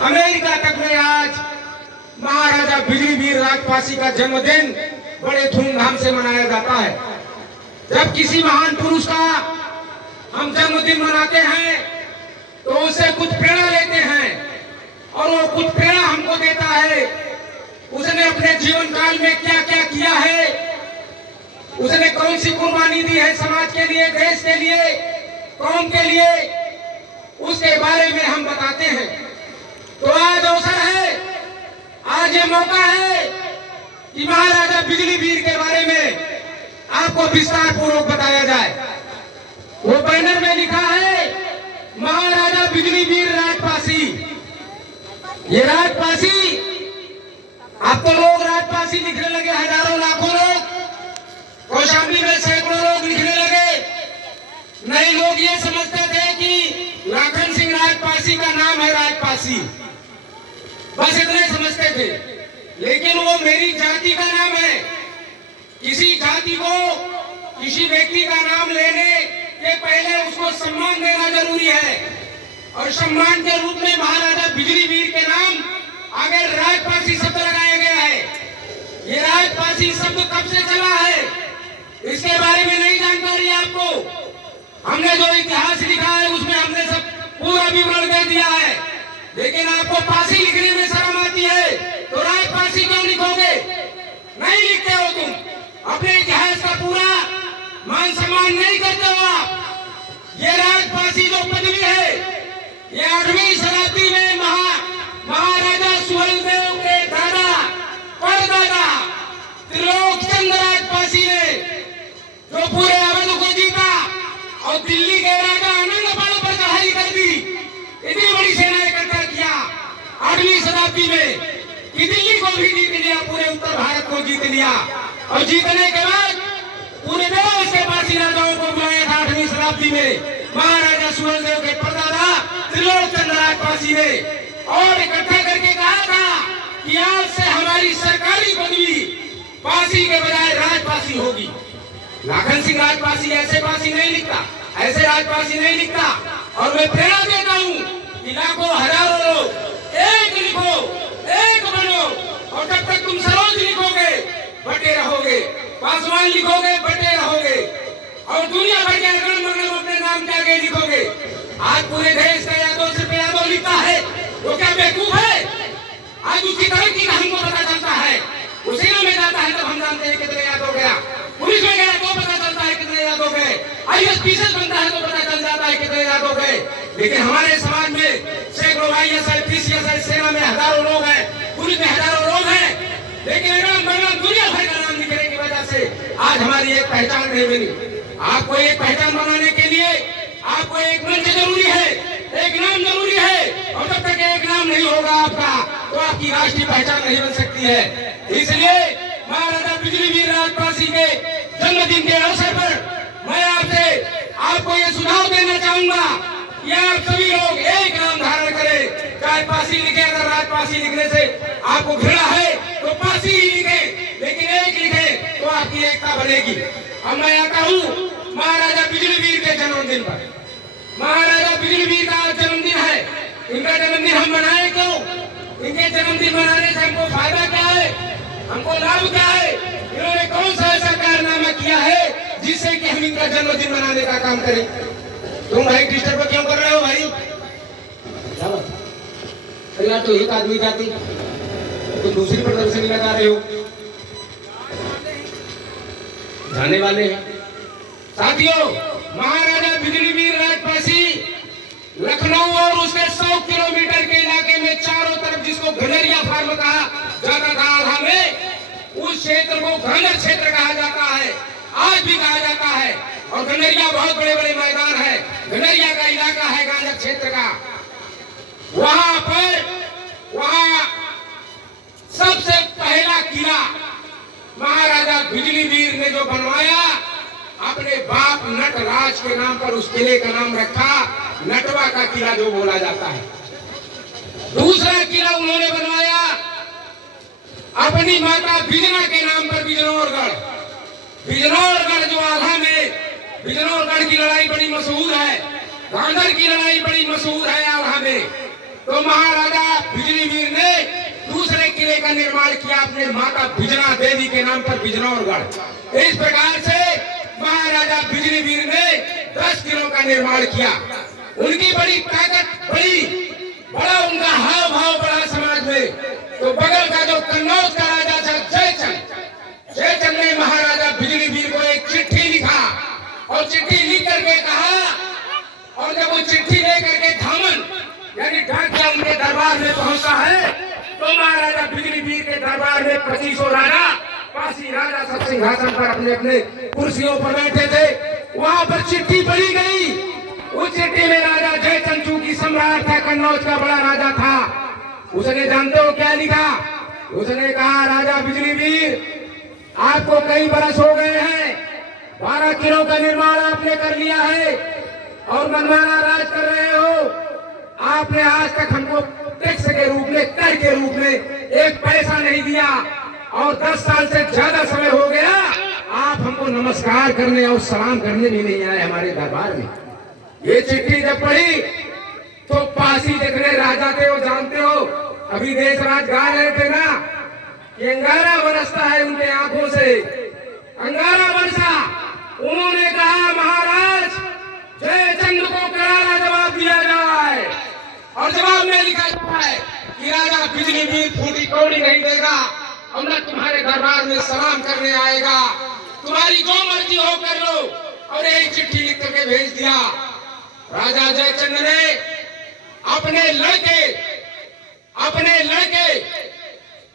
America तक में आज महाराजा बिजलीवीर राजपासी का जन्मदिन बड़े धूमधाम से मनाया जाता है। जब किसी महान पुरुष का हम जन्मदिन मनाते हैं तो उससे कुछ प्रेरणा लेते हैं और वो कुछ प्रेरणा हमको देता है। उसने अपने जीवन काल में क्या क्या किया है, उसने कौन सी कुर्बानी दी है समाज के लिए, देश के लिए, कौम के लिए, उसके बारे में हम बताते हैं। तो आज अवसर है, आज ये मौका है कि महाराजा बिजलीवीर के बारे में आपको विस्तार पूर्वक बताया जाए। वो बैनर में लिखा है महाराजा बिजलीवीर राजपासी। ये राजपासी, अब तो लोग राजपासी लिखने लगे, हजारों लाखों लोग, कौशाम्बी में सैकड़ों लोग लिखने लगे। नए लोग ये समझते थे कि लाखन सिंह राजपासी का नाम है राजपासी, बस इतने समझते थे। लेकिन वो मेरी जाति का नाम है। किसी जाति को, किसी व्यक्ति का नाम लेने के पहले उसको सम्मान देना जरूरी है और सम्मान के रूप में महाराजा बिजलीवीर के नाम आगे राजपासी शब्द लगाया गया है। ये राजपासी शब्द कब से चला है इसके बारे में नहीं जानकारी आपको। हमने जो इतिहास लिखा है उसमें हमने सब पूरा विवरण दे दिया है। लेकिन आपको पासी लिखने में शर्म आती है तो राजपासी क्यों लिखोगे? नहीं लिखते हो तुम, अपने इतिहास का पूरा मान सम्मान नहीं करते हो आप। ये राजपासी जो पदवी है ये 8वीं शताब्दी में महाराजा सुहेलदेव के दादा परदादा त्रिलोकचंद राजपासी ने जो पूरे अवध को जीता और दिल्ली के राजा आनंदपाल पर चढ़ाई कर दी, इतनी बड़ी सेना इकट्ठा किया 8वीं शताब्दी में कि दिल्ली को भी जीत लिया, पूरे उत्तर भारत को जीत लिया। और जीतने के बाद पूरे देश के पासी राजाओं को बुलाया था 8वीं शताब्दी में महाराजा सुहेलदेव के परदादा त्रिलोकचंद राजपासी ने, और इकट्ठा करके कहा था कि आज से हमारी सरकारी पदवी पासी के बजाय राजपासी होगी। लाखन सिंह राजपासी ऐसे पासी नहीं लिखता, ऐसे राजपासी नहीं लिखता। और मैं प्रेरणा देता हूँ कि लाखों हजारों लोग एक लिखो, एक बनो, और जब तक तुम सरोज लिखोगे बटे रहोगे, पासवान लिखोगे बटे रहोगे, और दुनिया भर के अगल बगल अपने नाम के आगे लिखोगे। आज पूरे देश का यादव सिर्फ यादव लिखता है, वो क्या बेवकूफ है? आज उसकी तरक्की का हमको पता चलता है, उसी में जाता है तब हम जानते हैं कितने यादव गया, पुलिस में गया तो पता चलता है कितने यादव गए, आईएएस पीसीएस बनता है तो पता चल जाता है कितने यादव गए। लेकिन हमारे समाज में सैकड़ों आईएएस पीसीएस सेना में हजारों लोग हैं, पुलिस में हजारों लोग हैं, लेकिन दुनिया भर का नाम लिखने की वजह से आज हमारी एक पहचान नहीं बनी। आपको एक पहचान बनाने के लिए आपको एक मंच जरूरी है, एक नाम जरूरी है, और जब तक एक नाम नहीं होगा आपका तो आपकी राष्ट्रीय पहचान नहीं बन सकती है। इसलिए महाराजा बिजलीवीर राजपासी के जन्मदिन के अवसर पर मैं आपको ये सुझाव देना चाहूंगा कि आप सभी लोग एक नाम धारण करें। चाहे पासी लिखे, अगर राजपासी लिखने से आपको घृणा है तो पासी ही लिखे, लेकिन एक लिखे तो आपकी एकता बनेगी। अब मैं आता हूँ महाराजा बिजलीवीर के जन्मदिन पर। महाराजा बिजलीवीर का आज जन्मदिन है, इनका जन्मदिन हम मनाए क्यों? इनके जन्मदिन मनाने से हमको फायदा क्या है, हमको लाभ क्या है? इन्होंने कौन सा ऐसा कारनामा किया है जिससे कि हम इनका जन्मदिन मनाने का काम करें? तुम भाई डिस्टर्ब क्यों कर रहे हो भाई? यार तो एक आदमी जाती तो दूसरी प्रदर्शनी लगा रहे हो, जाने वाले हैं। साथियों, महाराजा बिजलीवीर राजपासी लखनऊ और उसके 100 किलोमीटर के इलाके में चारों तरफ, जिसको घनरिया फार्म कहा जाता था आधा में, उस क्षेत्र को घनर क्षेत्र कहा जाता है, आज भी कहा जाता है। और घनरिया बहुत बड़े बड़े मैदान है, घनरिया का इलाका है गांजर क्षेत्र का। वहां सबसे पहला किला महाराजा बिजलीवीर ने जो बनवाया, अपने बाप नटराज के नाम पर उस किले का नाम रखा नटवा का किला जो बोला जाता है। दूसरा किला उन्होंने बनवाया अपनी माता बिजना के नाम पर, बिजनौरगढ़। बिजनौरगढ़ जो आधा में, बिजनौरगढ़ की लड़ाई बड़ी मशहूर है, गांधर की लड़ाई बड़ी मशहूर है आधा में। तो महाराजा का निर्माण किया अपने माता बिजना देवी के नाम पर बिजनौरगढ़। इस प्रकार से महाराजा बिजलीवीर ने 10 किलों का निर्माण किया। उनकी बड़ी ताकत, बड़ा उनका हाव भाव बड़ा समाज में। तो बगल का जो कन्नौज का राजा था जयचंद ने महाराजा बिजलीवीर को एक चिट्ठी लिखा और चिट्ठी लिख करके कहा, और जब वो चिट्ठी लेकर के धामन यानी ढाकिया उनके दरबार में पहुंचा है, तो महाराजा बिजलीवीर के दरबार में 25 राजा, पासी राजा सब सिंहासन पर अपने अपने कुर्सियों पर बैठे थे। वहां पर चिट्ठी पढ़ी गई। उस चिट्ठी में राजा जयचंद चूंकि सम्राट था, कन्नौज का बड़ा राजा था, उसने जानते हो क्या लिखा? उसने कहा, राजा बिजलीवीर, आपको कई बरस हो गए हैं, 12 किलों का निर्माण आपने कर लिया है और मनमाना राज कर रहे हो। आपने आज तक हमको टैक्स के रूप में, कर के रूप में एक पैसा नहीं दिया और 10 साल से ज्यादा समय हो गया, आप हमको नमस्कार करने और सलाम करने भी नहीं आए हमारे दरबार में। ये चिट्ठी जब पढ़ी तो पासी जितने राजा थे वो जानते हो, अभी देश राज गा रहे थे ना, कि अंगारा बरसता है उनके आंखों से, अंगारा बरसा। उन्होंने कहा, महाराज जयचंद को करारा जवाब दिया जाए और जवाब में लिखा जाए कि राजा बिजलीवीर फूटी कौड़ी नहीं देगा, हम ना तुम्हारे दरबार में सलाम करने आएगा, तुम्हारी जो मर्जी हो कर लो। और एक चिट्ठी लिख करके भेज दिया। राजा जयचंद ने अपने लड़के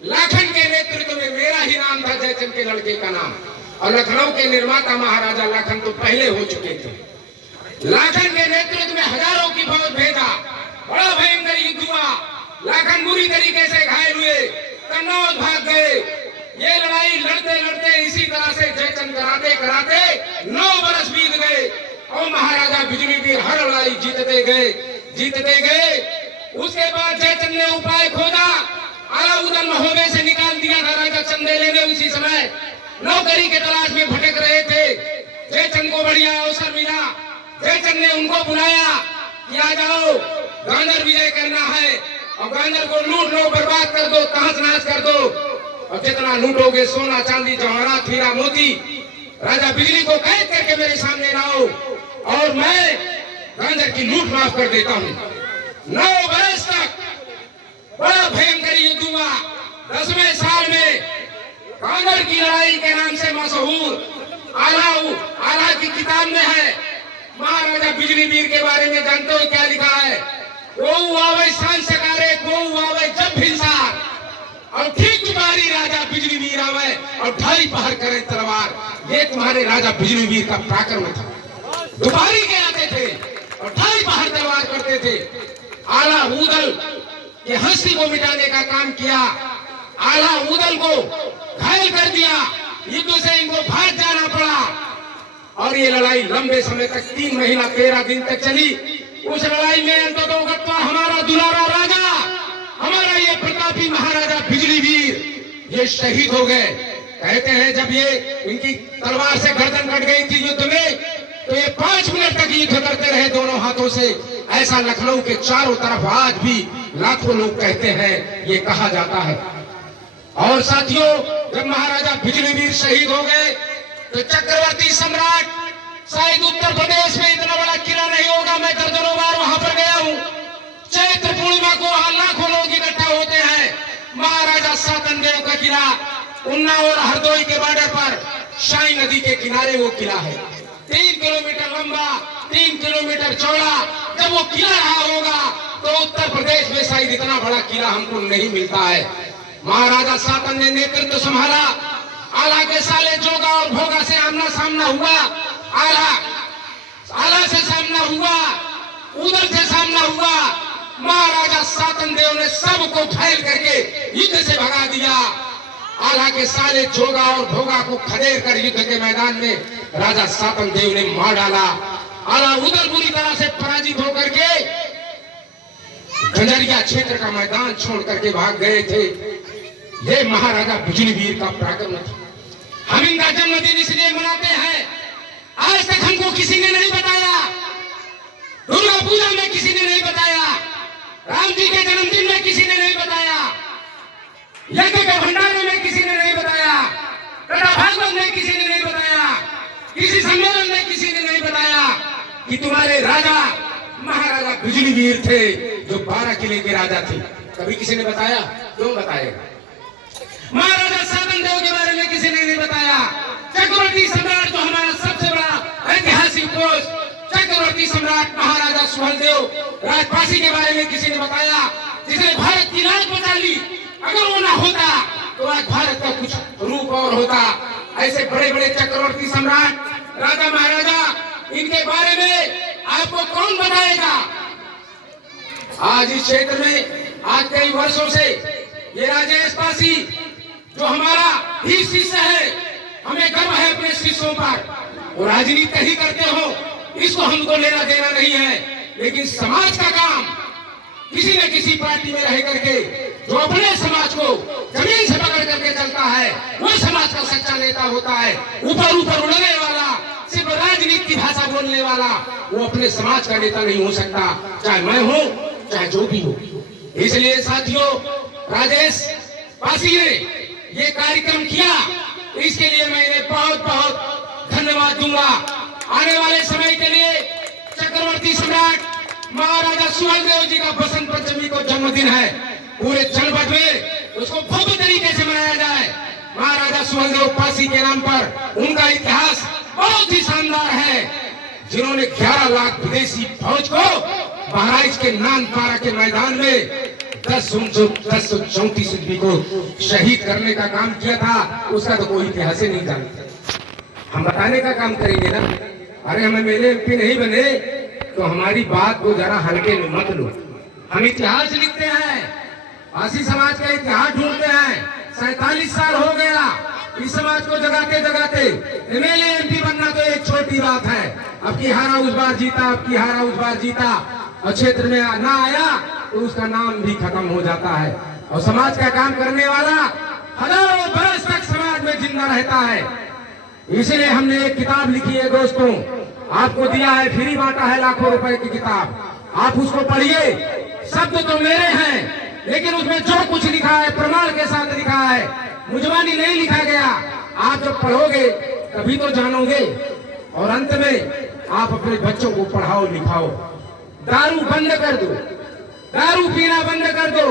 लाखन के नेतृत्व में, मेरा ही नाम था जयचंद के लड़के का नाम, और लखनऊ के निर्माता महाराजा लाखन तो पहले हो चुके थे। लाखन के नेतृत्व में हजारों की फौज भेजा, बड़ा भयंकर युद्ध हुआ। लाखन बुरी तरीके से घायल हुए, कन्नौज भाग गए। ये लड़ाई लड़ते लड़ते इसी तरह से जयचंद कराते कराते 9 बरस बीत गए और महाराजा बिजलीवीर हर लड़ाई जीतते गए। उसके बाद जयचंद ने उपाय खोजा, अलाउद्दीन महोदय से निकाल दिया था राजा चंदे लेने। उसी समय नौकरी के तलाश में भटक रहे थे। जयचंद को बढ़िया अवसर मिला। जयचंद ने उनको बुलाया कि आ जाओ, गांजर विजय करना है और गांजर को लूट लो, बर्बाद कर दो, तहस नहस कर दो, और जितना लूटोगे सोना चांदी जवाहरात हीरा मोती, राजा बिजली को कैद करके मेरे सामने लाओ और मैं गांजर की लूट माफ कर देता हूँ। 9 बरस तक बड़ा भयंकर युद्ध हुआ। 10वें साल में कांगड़ की लड़ाई के नाम से मशहूर आला की किताब में है, महाराजा बिजलीवीर के बारे में जानते हो क्या लिखा है? गौ आवे शान सकारे, गौ आवे जब भिनसार, और ठीक तुम्हारी राजा बिजलीवीर आवे और ढाई पहर करे तलवार। ये तुम्हारे राजा बिजलीवीर का पराक्रम था। दोपहरी के आते थे और ढाई पहर तलवार करते थे। आला उदल के हस्ती को मिटाने का काम किया। आला उदल को घायल कर दिया, युद्ध से इनको भाग जाना पड़ा और ये लड़ाई लंबे समय तक 3 महीना 13 दिन तक चली। उस लड़ाई में अंततः हमारा दुलारा राजा, हमारा ये प्रतापी महाराजा बिजलीवीर ये शहीद हो गए। कहते हैं जब ये इनकी तलवार से गर्दन कट गई थी युद्ध में, तो ये 5 मिनट तक युद्ध करते रहे दोनों हाथों से। ऐसा लखनऊ के चारों तरफ आज भी लाखों लोग कहते हैं, ये कहा जाता है। और साथियों, जब महाराजा बिजलीवीर शहीद हो गए तो चक्रवर्ती सम्राट, शायद उत्तर प्रदेश में इतना बड़ा किला नहीं होगा, मैं दर्जनों बार वहां पर गया हूं। चैत्र पूर्णिमा को लाखों लोग इकट्ठा होते हैं। महाराजा सातनदेव का किला उन्नाव और हरदोई के बॉर्डर पर शाही नदी के किनारे वो किला है। 3 किलोमीटर लंबा, 3 किलोमीटर चौड़ा। जब वो किला रहा होगा तो उत्तर प्रदेश में शायद इतना बड़ा किला हमको नहीं मिलता है। महाराजा सातन ने नेतृत्व संभाला। आला के साले जोगा और भोगा से आमना सामना हुआ। आला से सामना हुआ, उदल से सामना हुआ। महाराजा सातन देव ने सबको घायल करके युद्ध से भगा दिया। आला के साले जोगा और भोगा को खदेड़ कर युद्ध के मैदान में राजा सातन देव ने मार डाला। आला उदल बुरी तरह से पराजित होकर के गंजरिया क्षेत्र का मैदान छोड़ करके भाग गए थे। ये महाराजा बिजलीवीर का पराक्रम था। हम इनका जन्मदिन इसलिए मनाते हैं, आज तक हमको किसी ने नहीं बताया, दुर्गा पूजा में किसी ने नहीं बताया, राम जी के जन्मदिन में किसी ने नहीं बताया। कि तुम्हारे राजा महाराजा बिजलीवीर थे जो 12 किले के राजा थे। कभी किसी ने बताया? क्यों बताएगा? महाराजा साधन देव के बारे में किसी ने नहीं बताया। चक्रवर्ती सम्राट जो हमारा सबसे बड़ा ऐतिहासिक कोष, चक्रवर्ती सम्राट महाराजा सुहेलदेव राजपासी के बारे में किसी ने बताया, जिसने भारत की लाज बचा ली। अगर वो ना होता तो आज भारत का कुछ रूप और होता। ऐसे बड़े बड़े चक्रवर्ती सम्राट राजा महाराजा, इनके बारे में आपको कौन बताएगा? आज इस क्षेत्र में आज कई वर्षों से ये राजेश पासी जो हमारा ही शिष्य है, हमें गर्व है अपने शिष्यों पर। वो राजनीति ही करते हो, इसको हमको लेना देना नहीं है, लेकिन समाज का काम किसी न किसी पार्टी में रह करके जो अपने समाज को जमीन से पकड़ करके चलता है, वो समाज का सच्चा नेता होता है। ऊपर ऊपर उड़ने वाला, सिर्फ राजनीति की भाषा बोलने वाला, वो अपने समाज का नेता नहीं हो सकता, चाहे मैं हूं चाहे जो भी हो। इसलिए साथियों, राजेश पासी ने ये कार्यक्रम किया, इसके लिए मैंने बहुत बहुत धन्यवाद दूंगा। आने वाले समय के लिए चक्रवर्ती सम्राट महाराजा सुहेलदेव जी का बसंत पंचमी को जन्मदिन है। पूरे जनपद में उसको भव्य तरीके से मनाया जाए। महाराजा सुहेलदेव पासी के नाम पर उनका इतिहास बहुत ही शानदार है, जिन्होंने 11 लाख विदेशी फौज को बहराइच के नानपारा के मैदान में 10 ईस्वी को शहीद करने का काम किया था। उसका तो कोई इतिहास ही नहीं जानता। हम बताने का काम करेंगे ना। अरे हमें मेले एमपी नहीं बने तो हमारी बात को जरा हल्के में मत लो। हम इतिहास लिखते हैं, पासी समाज का इतिहास ढूंढते हैं। 47 साल हो गया इस समाज को जगाते जगाते। एमएलए एमपी बनना तो एक छोटी बात है। अब की हारा उस बार जीता, अब की हारा उस बार जीता, और क्षेत्र में ना आया तो उसका नाम भी खत्म हो जाता है। और समाज का काम करने वाला हजारों बरस तक समाज में जिंदा रहता है। इसलिए हमने एक किताब लिखी है दोस्तों, आपको दिया है, फ्री बांटा है, लाखों रुपए की किताब। आप उसको पढ़िए। शब्द तो मेरे हैं, लेकिन उसमें जो कुछ लिखा है प्रमाण के साथ लिखा है, मुजबानी नहीं लिखा गया। आप जब पढ़ोगे तभी तो जानोगे। और अंत में आप अपने बच्चों को पढ़ाओ लिखाओ। दारू बंद कर दो, दारू पीना बंद कर दो।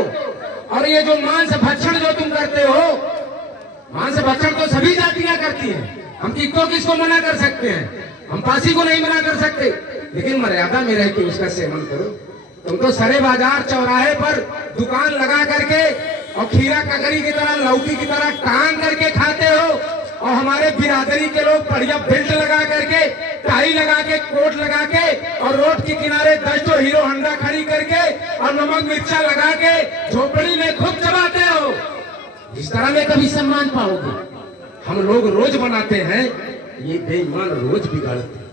और ये जो मांस भक्षण जो तुम करते हो, मांस भक्षण तो सभी जातियां करती हैं। हम किसको मना कर सकते हैं? हम पासी को नहीं मना कर सकते, लेकिन मर्यादा में रह के उसका सेवन करो। तुम तो सरे बाजार चौराहे पर दुकान लगा करके और खीरा ककड़ी की तरह, लौकी की तरह टांग करके खाते हो, और हमारे बिरादरी के लोग बढ़िया बेल्ट लगा करके, टाई लगा के, कोट लगा के, और रोड के किनारे 10 हीरो होंडा खड़ी करके और नमक मिर्चा लगा के झोपड़ी में खुद चबाते हो। इस तरह में कभी सम्मान पाओगे? हम लोग रोज बनाते हैं, ये बेईमान रोज बिगाड़ते हैं।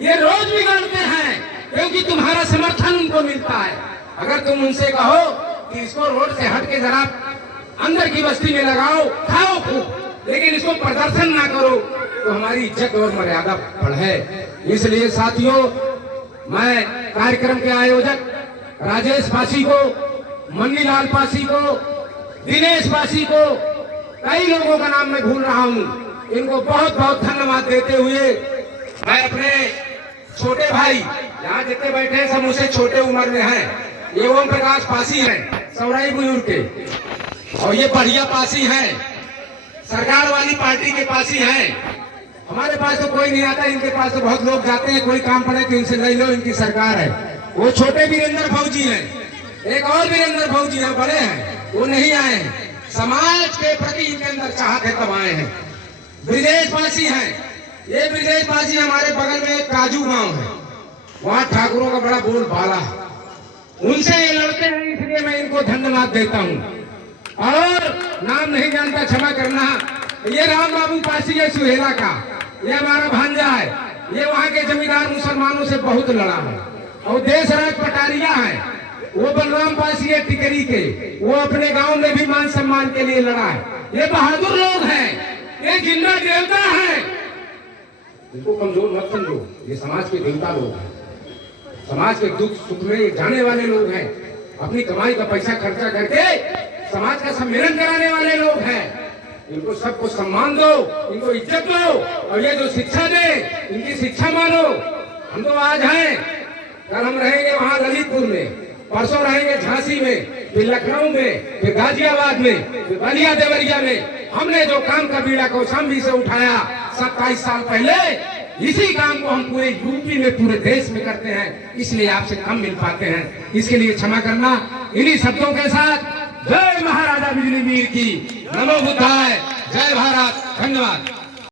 ये रोज बिगाड़ते हैं क्योंकि तुम्हारा समर्थन उनको मिलता है। अगर तुम उनसे कहो कि इसको रोड से हट के जरा अंदर की बस्ती में लगाओ, खाओ खूब, लेकिन इसको प्रदर्शन ना करो, तो हमारी इज्जत और मर्यादा बढ़े। इसलिए साथियों, मैं कार्यक्रम के आयोजक राजेश पासी को, मन्नीलाल पासी को, दिनेश पासी को, कई लोगों का नाम मैं भूल रहा हूं, इनको बहुत बहुत धन्यवाद देते हुए मैं अपने छोटे भाई, यहाँ जितने बैठे हैं सब मुझसे छोटे उम्र में हैं। ये ओम प्रकाश पासी हैं, सौराई बुजुर्ग के, और ये बढ़िया पासी हैं, सरकार वाली पार्टी के पासी हैं। हमारे पास तो कोई नहीं आता, इनके पास तो बहुत लोग जाते हैं। कोई काम पड़े तो इनसे ले लो, इनकी सरकार है। वो छोटे वीरेंद्र फौजी हैं, एक और वीरेंद्र फौजी हैं, बड़े हैं, वो नहीं आए हैं। समाज के प्रति इनके अंदर चाहत है तब आए हैं। ब्रिजेश पासी हैं, ये ब्रिजेश पासी हमारे बगल में एक काजू गांव है, वहां ठाकुरों का बड़ा बोलबाला है। उनसे ये लड़ते हैं, इसलिए मैं इनको धन्यवाद देता हूँ। और नाम नहीं जानता, क्षमा करना, ये राम बाबू पासी है सुहेला का, ये हमारा भांजा है। ये वहाँ के जमींदार मुसलमानों से बहुत लड़ा है। और देशराज पटारिया है, वो बलराम पासी है टिकरी के, वो अपने गांव में भी मान सम्मान के लिए लड़ा है। ये बहादुर लोग हैं, ये जिंदा देवता है। इनको कमजोर मत समझो, ये समाज के देवता लोग हैं, समाज के दुख सुख में जाने वाले लोग हैं। अपनी कमाई का पैसा खर्चा करके समाज का सम्मेलन कराने वाले लोग हैं। इनको सबको सम्मान दो, इनको इज्जत दो, और ये जो शिक्षा दे, इनकी शिक्षा मानो। हम तो आज हैं, कल हम रहेंगे वहां ललितपुर में, परसों रहेंगे झांसी में, फिर लखनऊ में, फिर गाजियाबाद में, फिर बलिया देवरिया में। हमने जो काम का बीड़ा कौशाम्बी से उठाया 27 साल पहले, इसी काम को हम पूरे यूपी में, पूरे देश में करते हैं, इसलिए आपसे कम मिल पाते हैं। इसके लिए क्षमा करना। इन्हीं शब्दों के साथ जय महाराजा बिजली वीर की, नमो बुद्धाय, जय भारत, धन्यवाद।